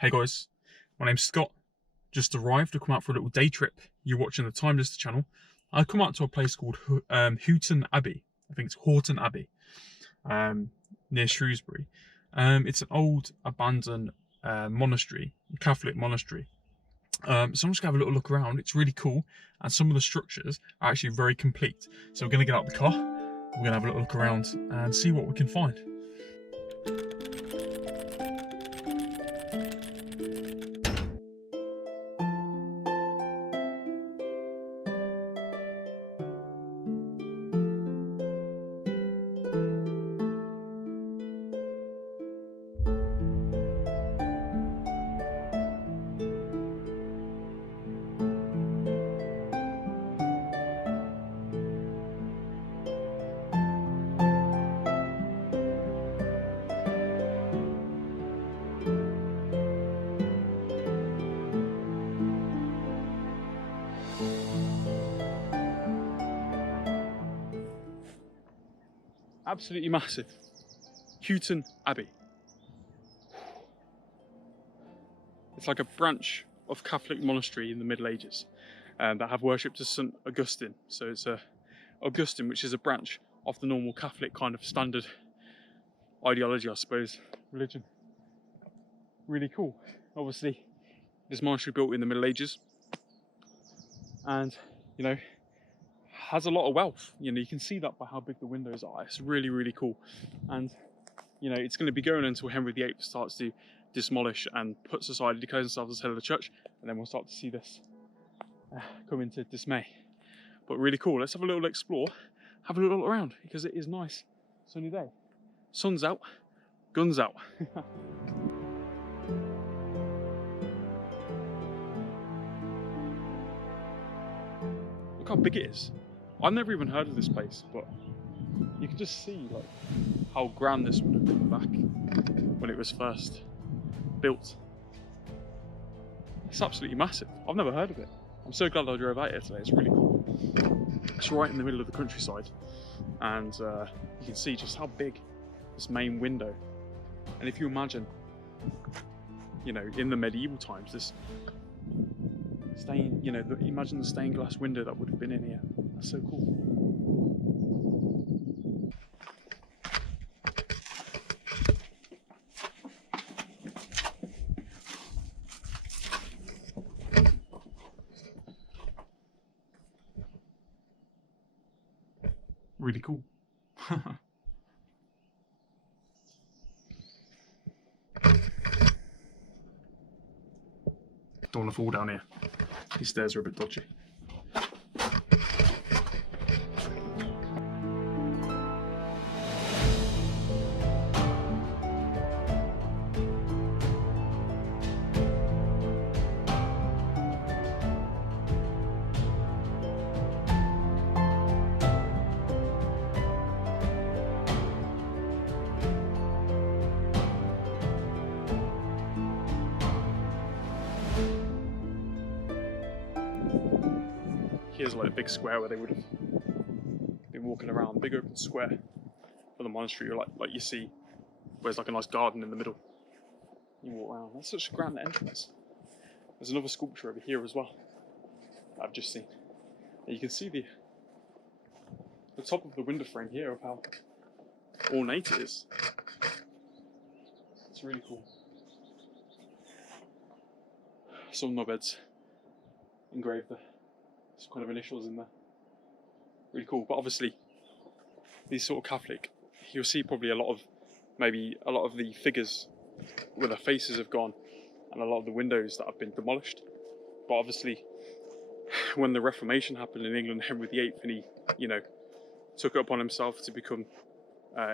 Hey guys, my name's Scott. Just arrived to come out for a little day trip. You're watching the Time Lister channel. I come out to a place called Houghton Abbey. I think it's Houghton Abbey, near Shrewsbury. It's an old abandoned monastery, Catholic monastery. So I'm just gonna have a little look around. It's really cool, and some of the structures are actually very complete. So we're gonna get out the car. We're gonna have a little look around and see what we can find. Absolutely massive. Houghton Abbey. It's like a branch of Catholic monastery in the Middle Ages that have worshipped as St. Augustine. So it's Augustine, which is a branch of the normal Catholic kind of standard ideology, I suppose, religion. Really cool. Obviously, this monastery built in the Middle Ages, and you know, has a lot of wealth. You know, you can see that by how big the windows are. It's really, really cool. And you know, it's going to be going until Henry VIII starts to demolish and puts aside, declares himself as head of the church, and then we'll start to see this come into dismay. But really cool. Let's have a little explore, have a little look around, because it is nice sunny day. Sun's out, guns out. Look how big it is. I've never even heard of this place, but you can just see like how grand this would have been back when it was first built. It's absolutely massive. I've never heard of it. I'm so glad I drove out here today. It's really cool. It's right in the middle of the countryside, and you can see just how big this main window. And if you imagine, you know, in the medieval times, this stained, you know, imagine the stained glass window that would have been in here. That's so cool. Really cool. Don't want to fall down here. These stairs are a bit dodgy. Here's like a big square where they would have been walking around, big open square for the monastery, or like you see, where there's like a nice garden in the middle. You walk around. That's such a grand entrance. There's another sculpture over here as well that I've just seen. And you can see the top of the window frame here of how ornate it is. It's really cool. Some knobheads engraved some kind of initials in there. Really cool. But obviously, these sort of Catholic, you'll see probably maybe a lot of the figures where their faces have gone, and a lot of the windows that have been demolished. But obviously, when the Reformation happened in England, Henry VIII, and he, you know, took it upon himself to become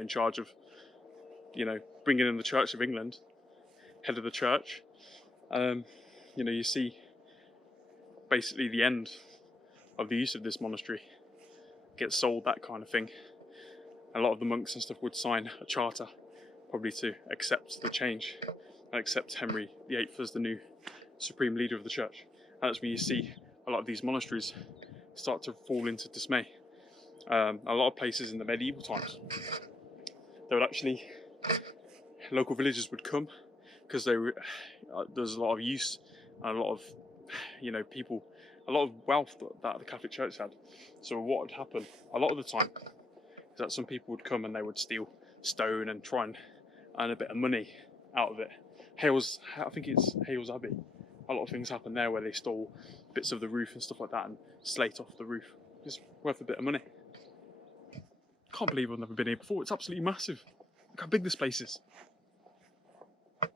in charge of, you know, bringing in the Church of England, head of the church. You know, you see basically the end of the use of this monastery gets sold, that kind of thing. A lot of the monks and stuff would sign a charter, probably to accept the change and accept Henry VIII as the new supreme leader of the church. And that's when you see a lot of these monasteries start to fall into dismay. A lot of places in the medieval times, they would actually, local villagers would come, because there's a lot of use and a lot of, people, a lot of wealth that the Catholic Church had. So what would happen a lot of the time is that some people would come and they would steal stone and try and earn a bit of money out of it. I think it's Haughmond Abbey. A lot of things happen there where they stole bits of the roof and stuff like that and slate off the roof. It's worth a bit of money. Can't believe I've never been here before. It's absolutely massive. Look how big this place is.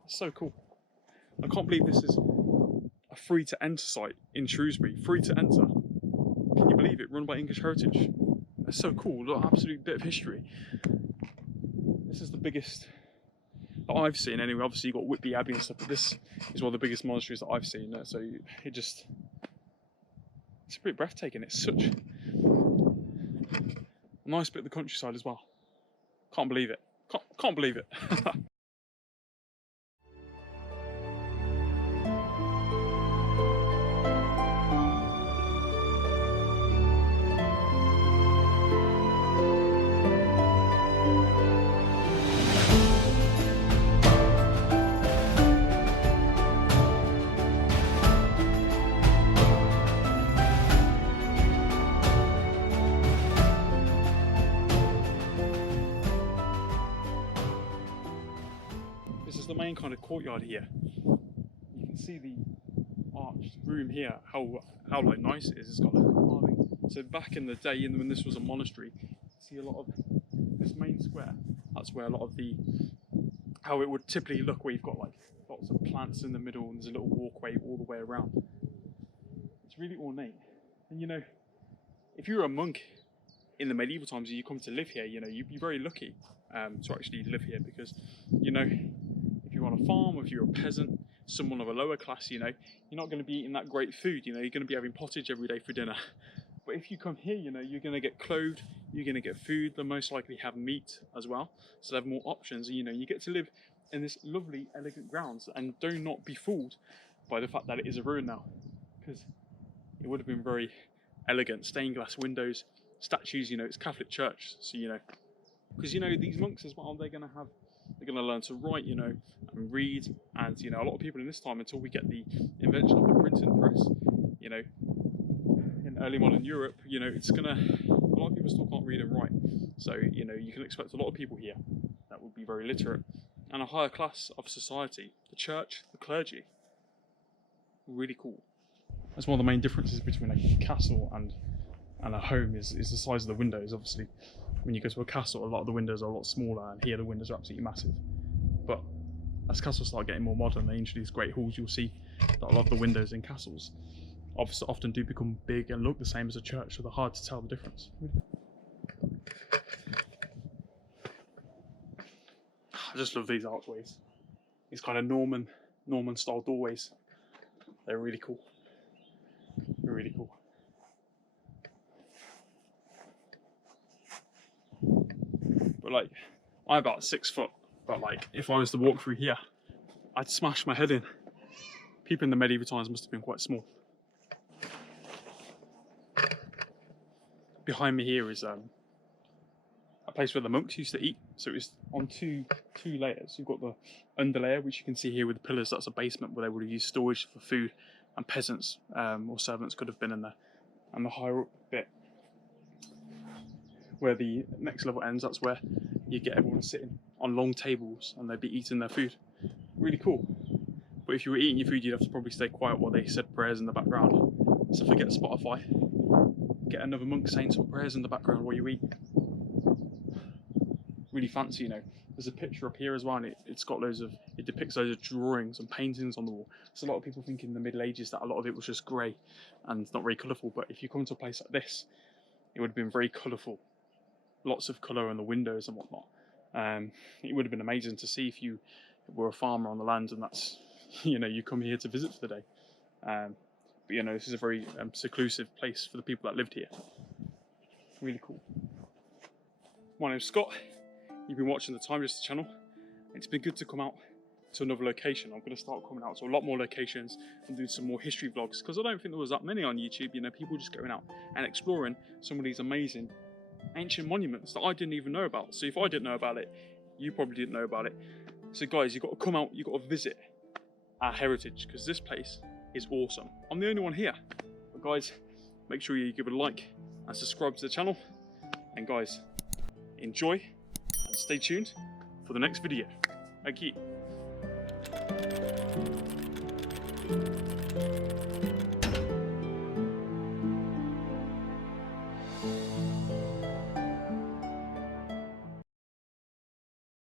It's so cool. I can't believe this is a free to enter site in Shrewsbury. Free to enter. Can you believe it? Run by English Heritage. That's so cool. Look, absolute bit of history. This is the biggest that I've seen anyway. Obviously you've got Whitby Abbey and stuff, but this is one of the biggest monasteries that I've seen. So it's pretty breathtaking. It's such a nice bit of the countryside as well. Can't believe it. Can't believe it. This is the main kind of courtyard here. You can see the arched room here, how like nice it is. It's got like carving. So back in the day, when this was a monastery, you see a lot of this main square. That's where a lot of how it would typically look, where you've got like lots of plants in the middle and there's a little walkway all the way around. It's really ornate. And if you're a monk in the medieval times and you come to live here, you'd be very lucky to actually live here, because if you're on a farm, or if you're a peasant, someone of a lower class, you're not going to be eating that great food. You're going to be having pottage every day for dinner. But if you come here, you're going to get clothed, you're going to get food. They'll most likely have meat as well, so they have more options. And you get to live in this lovely, elegant grounds. And do not be fooled by the fact that it is a ruin now, because it would have been very elegant. Stained glass windows, statues. It's Catholic Church, so because these monks as well, they're going to learn to write, and read, and a lot of people in this time, until we get the invention of the printing press, in early modern Europe, it's a lot of people still can't read and write. So you can expect a lot of people here that would be very literate, and a higher class of society, the church, the clergy. Really cool. That's one of the main differences between a castle and a home is the size of the windows. Obviously, when you go to a castle, a lot of the windows are a lot smaller, and here the windows are absolutely massive. But as castles start getting more modern, they introduce great halls. You'll see that a lot of the windows in castles often do become big and look the same as a church, so they're hard to tell the difference. I just love these archways. These kind of Norman style doorways. They're really cool. They're really cool. But I'm about 6 foot, but if I was to walk through here, I'd smash my head in. People in the medieval times must have been quite small. Behind me here is a place where the monks used to eat. So it's on two layers. You've got the underlayer, which you can see here with the pillars. That's a basement where they would have used storage for food, and peasants or servants could have been in there. And the higher up bit, where the next level ends, that's where you get everyone sitting on long tables and they'd be eating their food. Really cool. But if you were eating your food, you'd have to probably stay quiet while they said prayers in the background. So forget Spotify. Get another monk saying some prayers in the background while you eat. Really fancy, There's a picture up here as well, and it depicts loads of drawings and paintings on the wall. So a lot of people think in the Middle Ages that a lot of it was just grey and not very colourful. But if you come to a place like this, it would have been very colourful. Lots of colour on the windows and whatnot. It would have been amazing to see if you were a farmer on the land and that's, you come here to visit for the day. But this is a very seclusive place for the people that lived here. Really cool. My name's Scott. You've been watching the Time Justice channel. It's been good to come out to another location. I'm going to start coming out to a lot more locations and doing some more history vlogs, because I don't think there was that many on YouTube. People just going out and exploring some of these amazing ancient monuments that I didn't even know about. So if I didn't know about it, you probably didn't know about it. So guys, you've got to come out, you've got to visit our heritage, because this place is awesome. I'm the only one here. But guys, make sure you give it a like and subscribe to the channel. And guys, enjoy and stay tuned for the next video. Thank you.